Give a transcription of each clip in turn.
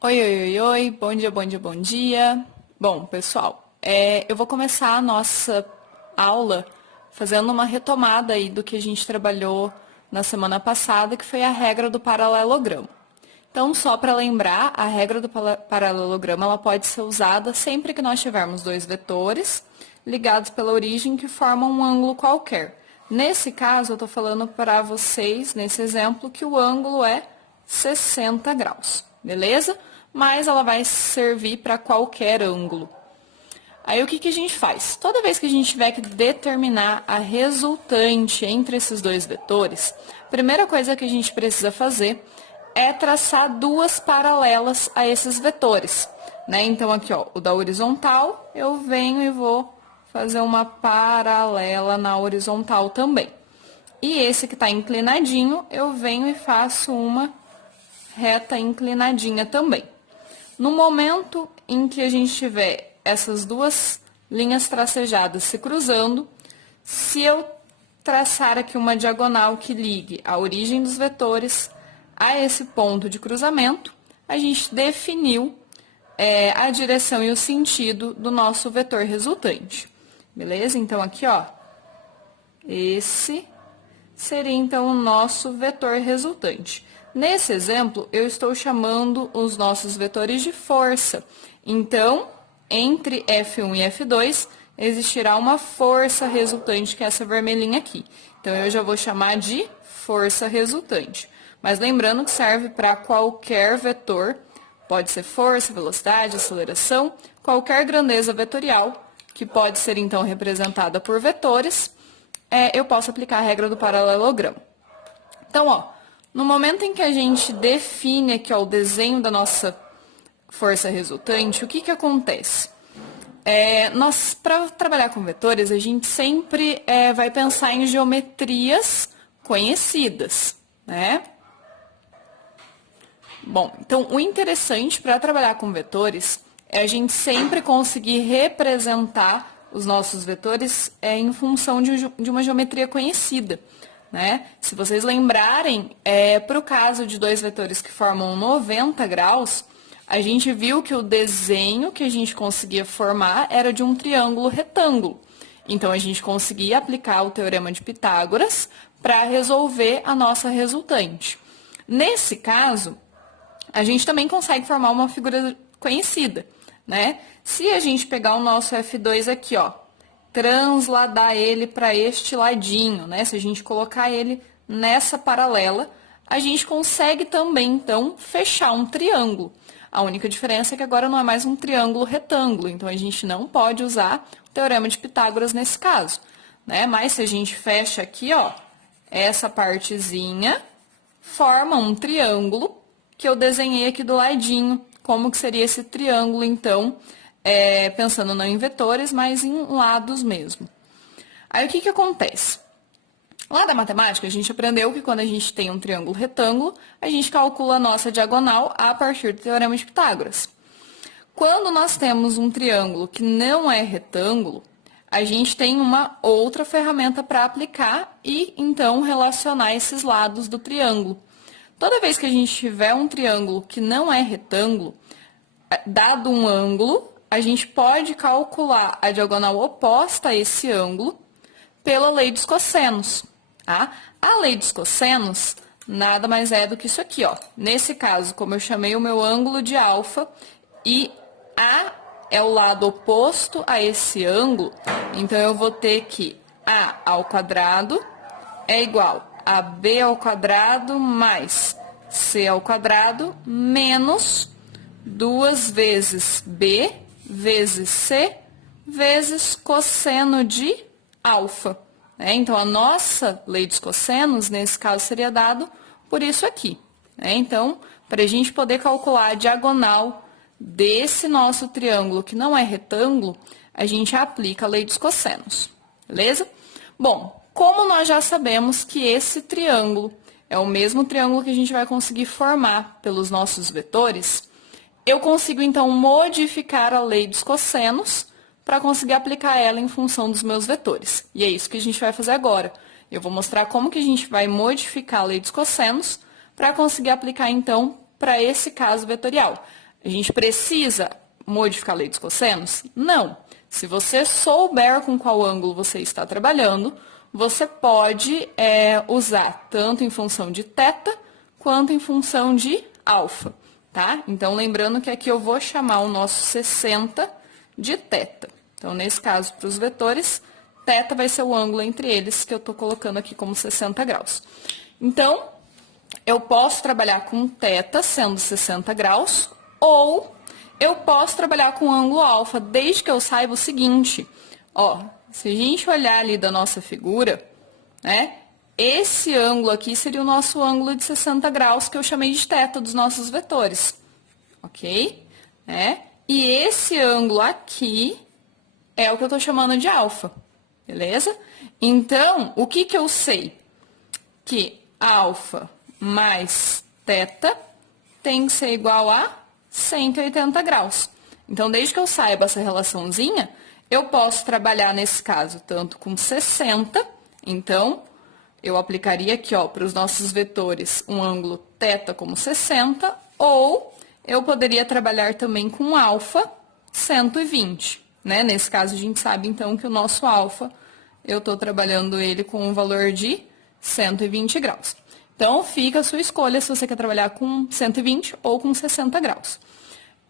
Oi, oi, oi, oi, bom dia, bom dia, bom dia. Bom, pessoal, eu vou começar a nossa aula fazendo uma retomada aí do que a gente trabalhou na semana passada, que foi a regra do paralelogramo. Então, só para lembrar, a regra do paralelogramo ela pode ser usada sempre que nós tivermos dois vetores ligados pela origem que formam um ângulo qualquer. Nesse caso, eu estou falando para vocês, nesse exemplo, que o ângulo é 60 graus, beleza? Mas ela vai servir para qualquer ângulo. Aí o que a gente faz? Toda vez que a gente tiver que determinar a resultante entre esses dois vetores, a primeira coisa que a gente precisa fazer é traçar duas paralelas a esses vetores, né? Então aqui, ó, o da horizontal, eu venho e vou fazer uma paralela na horizontal também. E esse que está inclinadinho, eu venho e faço uma reta inclinadinha também. No momento em que a gente tiver essas duas linhas tracejadas se cruzando, se eu traçar aqui uma diagonal que ligue a origem dos vetores a esse ponto de cruzamento, a gente definiu a direção e o sentido do nosso vetor resultante. Beleza? Então, aqui, ó, esse seria, então, o nosso vetor resultante. Nesse exemplo, eu estou chamando os nossos vetores de força. Então, entre F1 e F2, existirá uma força resultante, que é essa vermelhinha aqui. Então, eu já vou chamar de força resultante. Mas lembrando que serve para qualquer vetor, pode ser força, velocidade, aceleração, qualquer grandeza vetorial, que pode ser, então, representada por vetores, eu posso aplicar a regra do paralelogramo. Então, ó, no momento em que a gente define aqui, ó, o desenho da nossa força resultante, o que acontece? Nós, para trabalhar com vetores, a gente sempre vai pensar em geometrias conhecidas, né? Bom, então, o interessante para trabalhar com vetores é a gente sempre conseguir representar os nossos vetores em função de uma geometria conhecida, né? Se vocês lembrarem, para o caso de dois vetores que formam 90 graus, a gente viu que o desenho que a gente conseguia formar era de um triângulo retângulo. Então, a gente conseguia aplicar o teorema de Pitágoras para resolver a nossa resultante. Nesse caso, a gente também consegue formar uma figura conhecida, né? Se a gente pegar o nosso F2 aqui, ó, transladar ele para este ladinho, né? Se a gente colocar ele nessa paralela, a gente consegue também, então, fechar um triângulo. A única diferença é que agora não é mais um triângulo retângulo, então a gente não pode usar o teorema de Pitágoras nesse caso, né? Mas se a gente fecha aqui, ó, essa partezinha forma um triângulo que eu desenhei aqui do ladinho. Como que seria esse triângulo, então, pensando não em vetores, mas em lados mesmo. Aí, o que acontece? Lá da matemática, a gente aprendeu que quando a gente tem um triângulo retângulo, a gente calcula a nossa diagonal a partir do teorema de Pitágoras. Quando nós temos um triângulo que não é retângulo, a gente tem uma outra ferramenta para aplicar e, então, relacionar esses lados do triângulo. Toda vez que a gente tiver um triângulo que não é retângulo, dado um ângulo, a gente pode calcular a diagonal oposta a esse ângulo pela lei dos cossenos. Tá? A lei dos cossenos nada mais é do que isso aqui, ó. Nesse caso, como eu chamei o meu ângulo de alfa e A é o lado oposto a esse ângulo, então eu vou ter que A ao quadrado é igual a B ao quadrado mais C ao quadrado menos 2 vezes B vezes C vezes cosseno de alfa. Então, a nossa lei dos cossenos, nesse caso, seria dado por isso aqui. Então, para a gente poder calcular a diagonal desse nosso triângulo que não é retângulo, a gente aplica a lei dos cossenos. Beleza? Bom, como nós já sabemos que esse triângulo é o mesmo triângulo que a gente vai conseguir formar pelos nossos vetores, eu consigo, então, modificar a lei dos cossenos para conseguir aplicar ela em função dos meus vetores. E é isso que a gente vai fazer agora. Eu vou mostrar como que a gente vai modificar a lei dos cossenos para conseguir aplicar, então, para esse caso vetorial. A gente precisa modificar a lei dos cossenos? Não. Se você souber com qual ângulo você está trabalhando, você pode usar tanto em função de θ quanto em função de alfa, tá? Então, lembrando que aqui eu vou chamar o nosso 60 de θ. Então, nesse caso, para os vetores, θ vai ser o ângulo entre eles, que eu estou colocando aqui como 60 graus. Então, eu posso trabalhar com θ sendo 60 graus, ou eu posso trabalhar com ângulo alfa, desde que eu saiba o seguinte, ó, se a gente olhar ali da nossa figura, né, esse ângulo aqui seria o nosso ângulo de 60 graus, que eu chamei de θ dos nossos vetores, ok? E esse ângulo aqui é o que eu estou chamando de alfa, beleza? Então, o que eu sei? Que alfa mais θ tem que ser igual a 180 graus. Então, desde que eu saiba essa relaçãozinha, eu posso trabalhar nesse caso tanto com 60, então eu aplicaria aqui, ó, para os nossos vetores um ângulo θ como 60, ou eu poderia trabalhar também com alfa 120, né? Nesse caso, a gente sabe então que o nosso alfa, eu estou trabalhando ele com um valor de 120 graus. Então, fica a sua escolha se você quer trabalhar com 120 ou com 60 graus.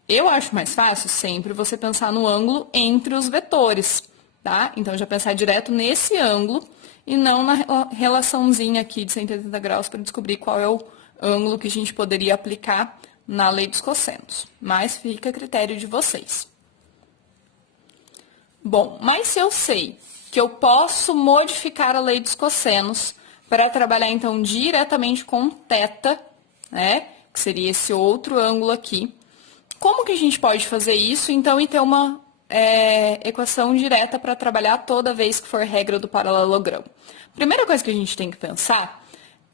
Eu acho mais fácil sempre você pensar no ângulo entre os vetores, tá? Então, já pensar direto nesse ângulo e não na relaçãozinha aqui de 180 graus para descobrir qual é o ângulo que a gente poderia aplicar na lei dos cossenos. Mas fica a critério de vocês. Bom, mas se eu sei que eu posso modificar a lei dos cossenos para trabalhar, então, diretamente com θ, né, que seria esse outro ângulo aqui, como que a gente pode fazer isso, então, e ter uma equação direta para trabalhar toda vez que for regra do paralelogramo? Primeira coisa que a gente tem que pensar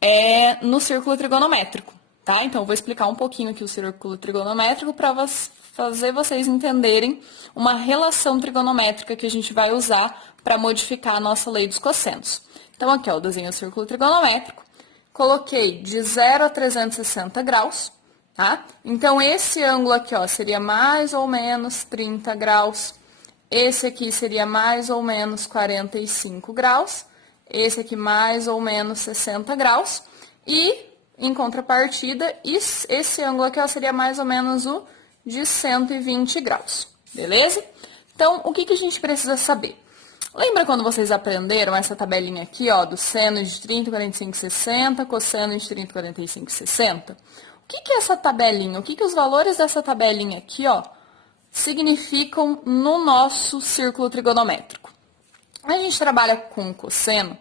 é no círculo trigonométrico, tá? Então, eu vou explicar um pouquinho aqui o círculo trigonométrico para fazer vocês entenderem uma relação trigonométrica que a gente vai usar para modificar a nossa lei dos cossenos. Então, aqui, ó, eu desenho o círculo trigonométrico, coloquei de 0 a 360 graus, tá? Então, esse ângulo aqui, ó, seria mais ou menos 30 graus, esse aqui seria mais ou menos 45 graus, esse aqui mais ou menos 60 graus, e, em contrapartida, esse ângulo aqui, ó, seria mais ou menos o de 120 graus, beleza? Então, o que a gente precisa saber? Lembra quando vocês aprenderam essa tabelinha aqui, ó, do seno de 30, 45, 60, cosseno de 30, 45, 60? O que é essa tabelinha? O que os valores dessa tabelinha aqui, ó, significam no nosso círculo trigonométrico? A gente trabalha com cosseno,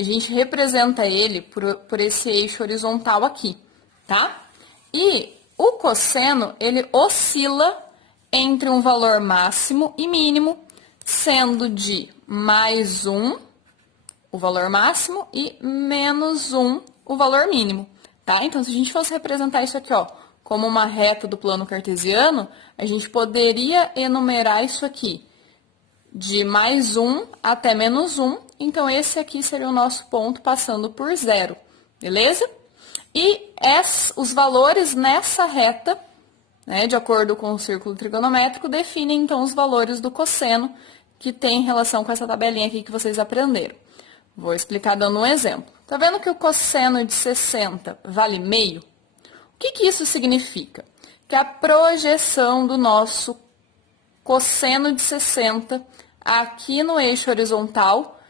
a gente representa ele por esse eixo horizontal aqui, tá? E o cosseno, ele oscila entre um valor máximo e mínimo, sendo de mais 1 o valor máximo e menos 1 o valor mínimo, tá? Então, se a gente fosse representar isso aqui, ó, como uma reta do plano cartesiano, a gente poderia enumerar isso aqui de mais 1 até menos 1, então esse aqui seria o nosso ponto passando por 0, beleza? E os valores nessa reta, né, de acordo com o círculo trigonométrico, definem então os valores do cosseno, que tem relação com essa tabelinha aqui que vocês aprenderam. Vou explicar dando um exemplo. Tá vendo que o cosseno de 60 vale meio? O que isso significa? Que a projeção do nosso cosseno de 60 aqui no eixo horizontal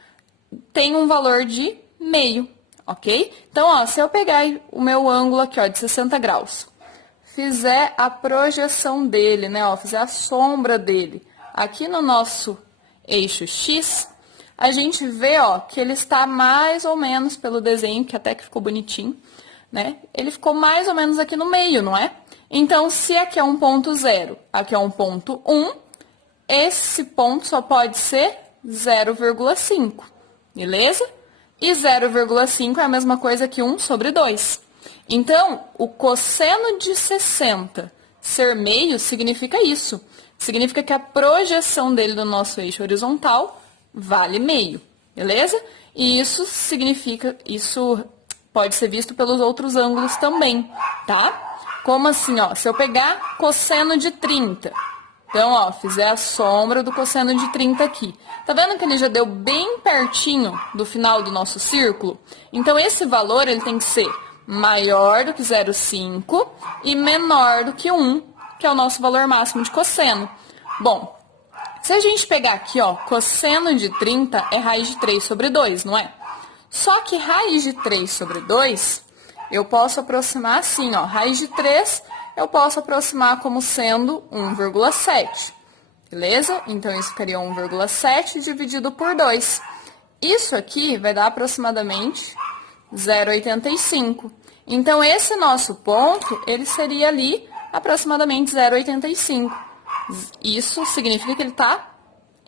tem um valor de meio, ok? Então, ó, se eu pegar o meu ângulo aqui, ó, de 60 graus, fizer a projeção dele, né, ó, fizer a sombra dele aqui no nosso eixo X, a gente vê, ó, que ele está mais ou menos, pelo desenho, que até que ficou bonitinho, né? Ele ficou mais ou menos aqui no meio, não é? Então, se aqui é um ponto 0, aqui é um ponto 1, esse ponto só pode ser 0,5, beleza? E 0,5 é a mesma coisa que 1 sobre 2. Então, o cosseno de 60 ser meio significa isso. Significa que a projeção dele do nosso eixo horizontal vale meio, beleza? E isso pode ser visto pelos outros ângulos também, tá? Como assim, ó? Se eu pegar cosseno de 30, então, ó, fizer a sombra do cosseno de 30 aqui. Tá vendo que ele já deu bem pertinho do final do nosso círculo? Então, esse valor, ele tem que ser maior do que 0,5 e menor do que 1, que é o nosso valor máximo de cosseno. Bom, se a gente pegar aqui, ó, cosseno de 30 é raiz de 3 sobre 2, não é? Só que raiz de 3 sobre 2, eu posso aproximar assim, ó, raiz de 3 eu posso aproximar como sendo 1,7, beleza? Então, isso ficaria 1,7 dividido por 2. Isso aqui vai dar aproximadamente 0,85. Então, esse nosso ponto, ele seria ali aproximadamente 0,85. Isso significa que ele está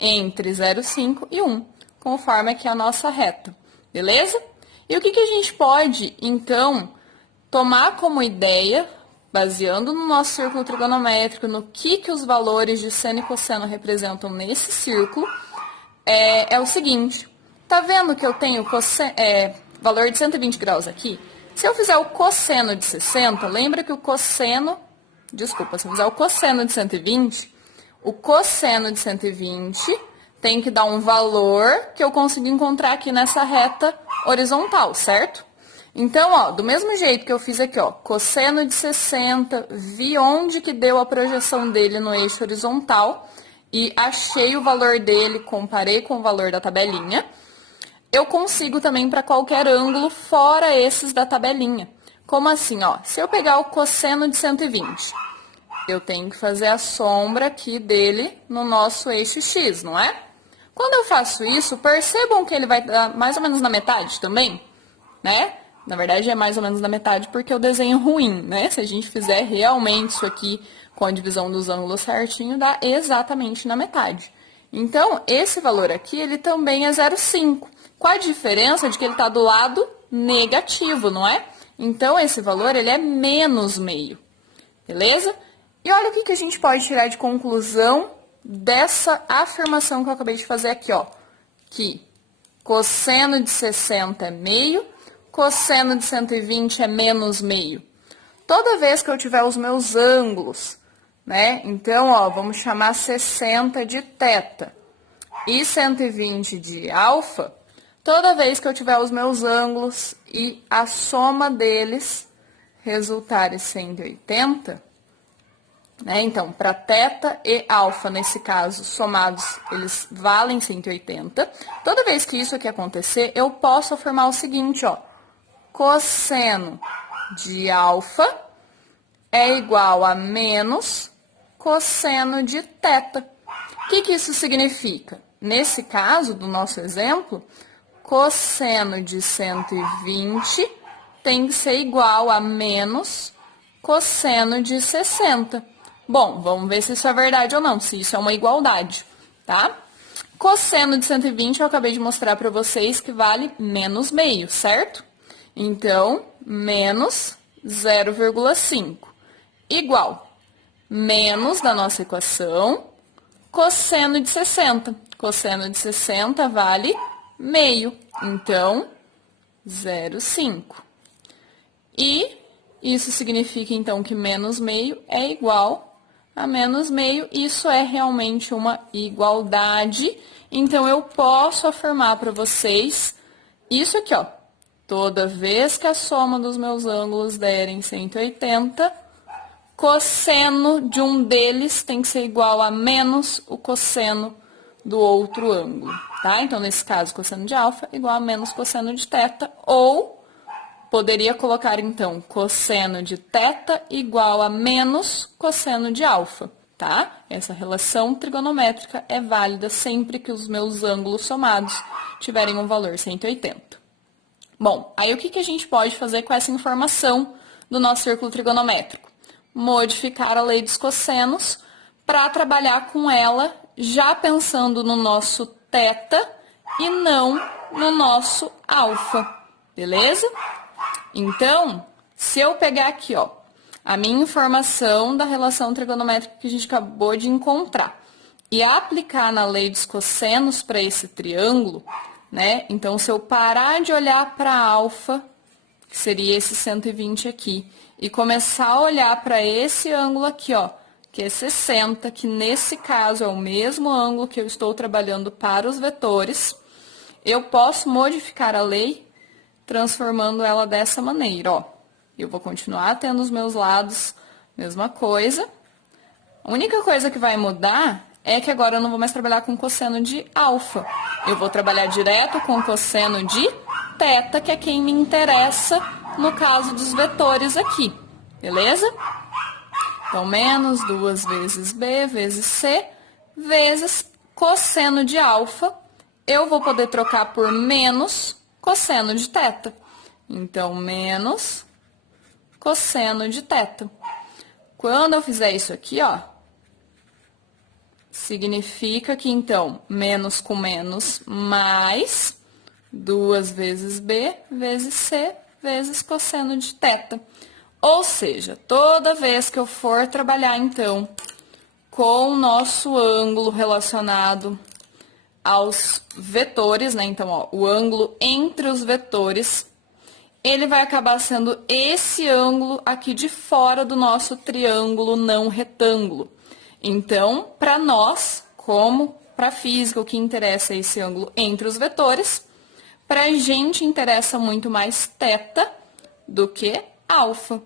entre 0,5 e 1, conforme aqui a nossa reta, beleza? E o que a gente pode, então, tomar como ideia, baseando no nosso círculo trigonométrico, no que os valores de seno e cosseno representam nesse círculo, é o seguinte. Tá vendo que eu tenho valor de 120 graus aqui? Se eu fizer o cosseno de 60, lembra que se eu fizer o cosseno de 120, o cosseno de 120 tem que dar um valor que eu consigo encontrar aqui nessa reta horizontal, certo? Então, ó, do mesmo jeito que eu fiz aqui, ó, cosseno de 60, vi onde que deu a projeção dele no eixo horizontal e achei o valor dele, comparei com o valor da tabelinha, eu consigo também para qualquer ângulo fora esses da tabelinha. Como assim, ó? Se eu pegar o cosseno de 120, eu tenho que fazer a sombra aqui dele no nosso eixo X, não é? Quando eu faço isso, percebam que ele vai dar mais ou menos na metade também, né? Na verdade, é mais ou menos na metade porque o desenho é ruim, né? Se a gente fizer realmente isso aqui com a divisão dos ângulos certinho, dá exatamente na metade. Então, esse valor aqui, ele também é 0,5. Qual a diferença de que ele está do lado negativo, não é? Então, esse valor, ele é menos meio, beleza? E olha o que a gente pode tirar de conclusão dessa afirmação que eu acabei de fazer aqui, ó. Que cosseno de 60 é meio, cosseno de 120 é menos meio. Toda vez que eu tiver os meus ângulos, né? Então, ó, vamos chamar 60 de θ e 120 de alfa. Toda vez que eu tiver os meus ângulos e a soma deles resultar em 180, né? Então, para θ e alfa, nesse caso, somados, eles valem 180. Toda vez que isso aqui acontecer, eu posso afirmar o seguinte, ó. Cosseno de alfa é igual a menos cosseno de θ. O que isso significa? Nesse caso, do nosso exemplo, cosseno de 120 tem que ser igual a menos cosseno de 60. Bom, vamos ver se isso é verdade ou não, se isso é uma igualdade, tá? Cosseno de 120 eu acabei de mostrar para vocês que vale menos meio, certo? Então, menos 0,5 igual menos da nossa equação, cosseno de 60. Cosseno de 60 vale meio, então 0,5. E isso significa, então, que menos meio é igual a menos meio. Isso é realmente uma igualdade. Então, eu posso afirmar para vocês isso aqui, ó. Toda vez que a soma dos meus ângulos derem 180, cosseno de um deles tem que ser igual a menos o cosseno do outro ângulo, tá? Então, nesse caso, cosseno de alfa igual a menos cosseno de θ, ou poderia colocar, então, cosseno de θ igual a menos cosseno de alfa, tá? Essa relação trigonométrica é válida sempre que os meus ângulos somados tiverem um valor 180. Bom, aí o que a gente pode fazer com essa informação do nosso círculo trigonométrico? Modificar a lei dos cossenos para trabalhar com ela já pensando no nosso θ e não no nosso alfa, beleza? Então, se eu pegar aqui, ó, a minha informação da relação trigonométrica que a gente acabou de encontrar e aplicar na lei dos cossenos para esse triângulo, né? Então, se eu parar de olhar para alfa, que seria esse 120 aqui, e começar a olhar para esse ângulo aqui, ó, que é 60, que nesse caso é o mesmo ângulo que eu estou trabalhando para os vetores, eu posso modificar a lei transformando ela dessa maneira, ó. Eu vou continuar tendo os meus lados, mesma coisa. A única coisa que vai mudar é que agora eu não vou mais trabalhar com cosseno de alfa. Eu vou trabalhar direto com cosseno de teta, que é quem me interessa no caso dos vetores aqui, beleza? Então, menos 2 vezes b vezes c vezes cosseno de alfa. Eu vou poder trocar por menos cosseno de teta. Então, menos cosseno de teta. Quando eu fizer isso aqui, ó, significa que, então, menos com menos, mais 2 vezes b vezes c vezes cosseno de teta. Ou seja, toda vez que eu for trabalhar, então, com o nosso ângulo relacionado aos vetores, né? Então, ó, o ângulo entre os vetores, ele vai acabar sendo esse ângulo aqui de fora do nosso triângulo não retângulo. Então, para nós, como para a física, o que interessa é esse ângulo entre os vetores. Para a gente interessa muito mais teta do que alfa.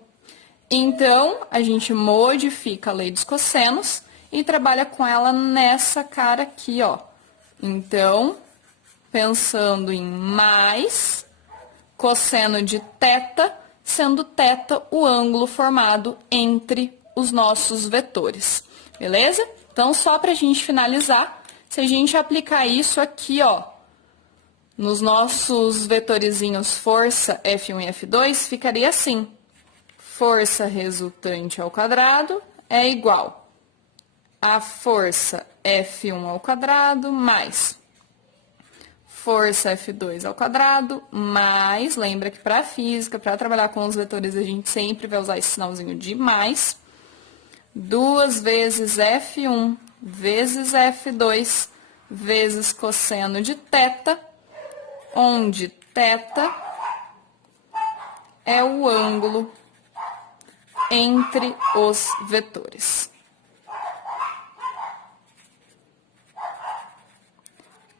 Então, a gente modifica a lei dos cossenos e trabalha com ela nessa cara aqui, ó. Então, pensando em mais cosseno de teta, sendo teta o ângulo formado entre os nossos vetores. Beleza? Então, só para a gente finalizar, se a gente aplicar isso aqui, ó, nos nossos vetorizinhos força F1 e F2, ficaria assim. Força resultante ao quadrado é igual a força F1 ao quadrado mais força F2 ao quadrado mais, lembra que para a física, para trabalhar com os vetores, a gente sempre vai usar esse sinalzinho de mais, 2 vezes F1 vezes F2 vezes cosseno de teta, onde teta é o ângulo entre os vetores.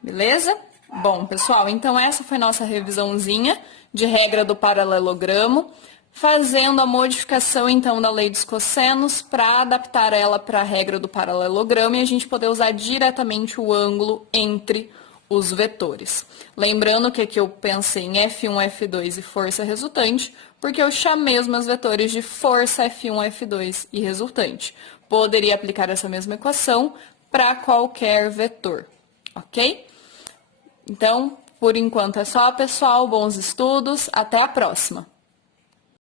Beleza? Bom, pessoal, então essa foi nossa revisãozinha de regra do paralelogramo, fazendo a modificação, então, da lei dos cossenos para adaptar ela para a regra do paralelogramo e a gente poder usar diretamente o ângulo entre os vetores. Lembrando que aqui eu pensei em F1, F2 e força resultante, porque eu chamei os meus vetores de força F1, F2 e resultante. Poderia aplicar essa mesma equação para qualquer vetor, ok? Então, por enquanto é só, pessoal. Bons estudos. Até a próxima!